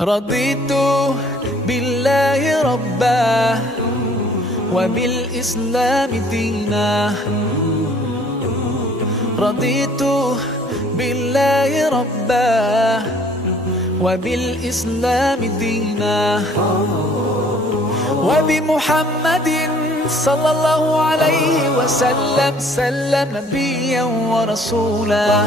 رضيت بالله ربا وبالإسلام دينا. رضيت بالله ربا وبالإسلام دينا، وبمحمد صلى الله عليه وسلم نبيا ورسولا.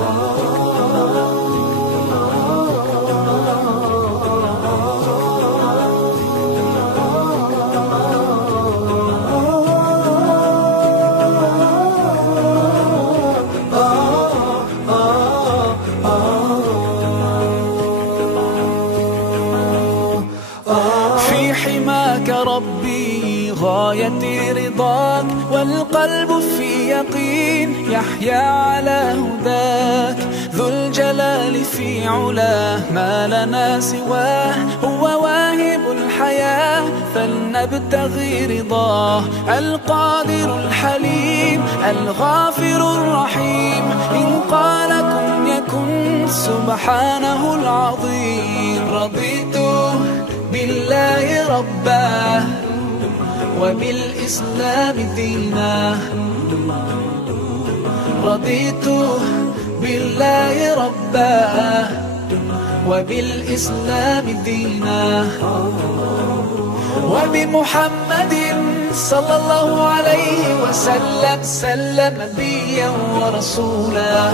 في حماك ربي غايتي رضاك، والقلب في يقين يحيا على هداك. ذو الجلال في علاه ما لنا سواه، هو واهب الحياة فلنبتغي رضاه. القادر الحليم الغافر الرحيم، إن قال كن يكن سبحانه العظيم. رضيت بالله ربا وبالإسلام دينا. رضيت بالله ربا وبالإسلام دينا، وبمحمد صلى الله عليه وسلم نبيا ورسولا.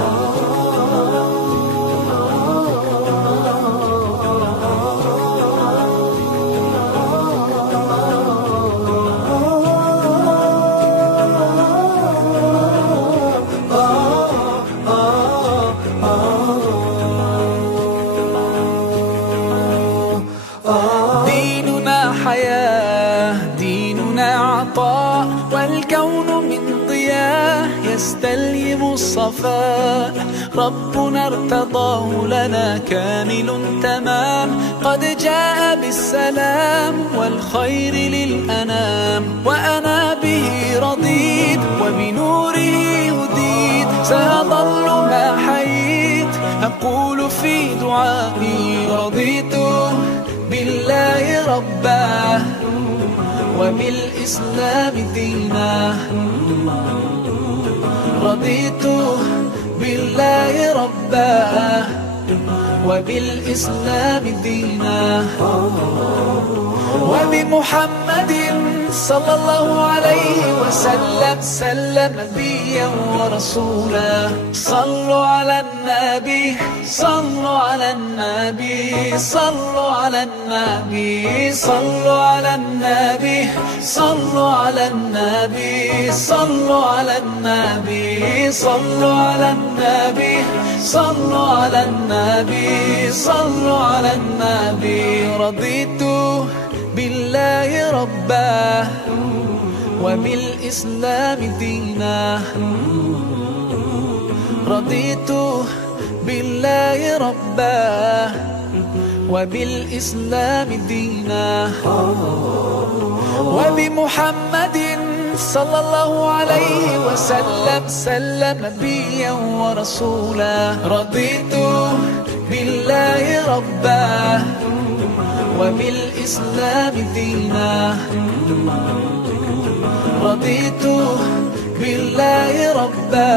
ديننا حياة، ديننا عطاء، والكون من ضياء يستلهم الصفاء. ربنا ارتضاه لنا كامل تمام، قد جاء بالسلام والخير للأنام. وأنا به رضيت وبنوره هديت، سأظل ما حييت أقول في دعائي. رضيت بالله ربا وبالإسلام دينا. رضيت بالله ربا وبالإسلام دينا، وبمحمد صلى الله عليه وسلم نبيا ورسولا. صلوا على النبي، صلوا على النبي، صلوا على النبي، صلوا على النبي، صلوا على النبي، صلوا على النبي، صلوا على النبي، صلوا على النبي، صلوا على النبي. رضيت بالله ربا وبالإسلام دينا. رضيت بالله ربا وبالإسلام دينا، وبمحمد صلى الله عليه وسلم نبيا ورسولا. رضيت بالله ربا وبالإسلام دينا. رضيت بالله ربا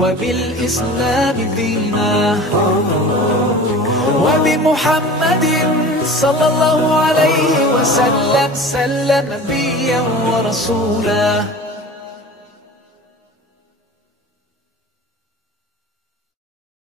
وبالإسلام دينا، وبمحمد صلى الله عليه وسلم نبيا ورسولا.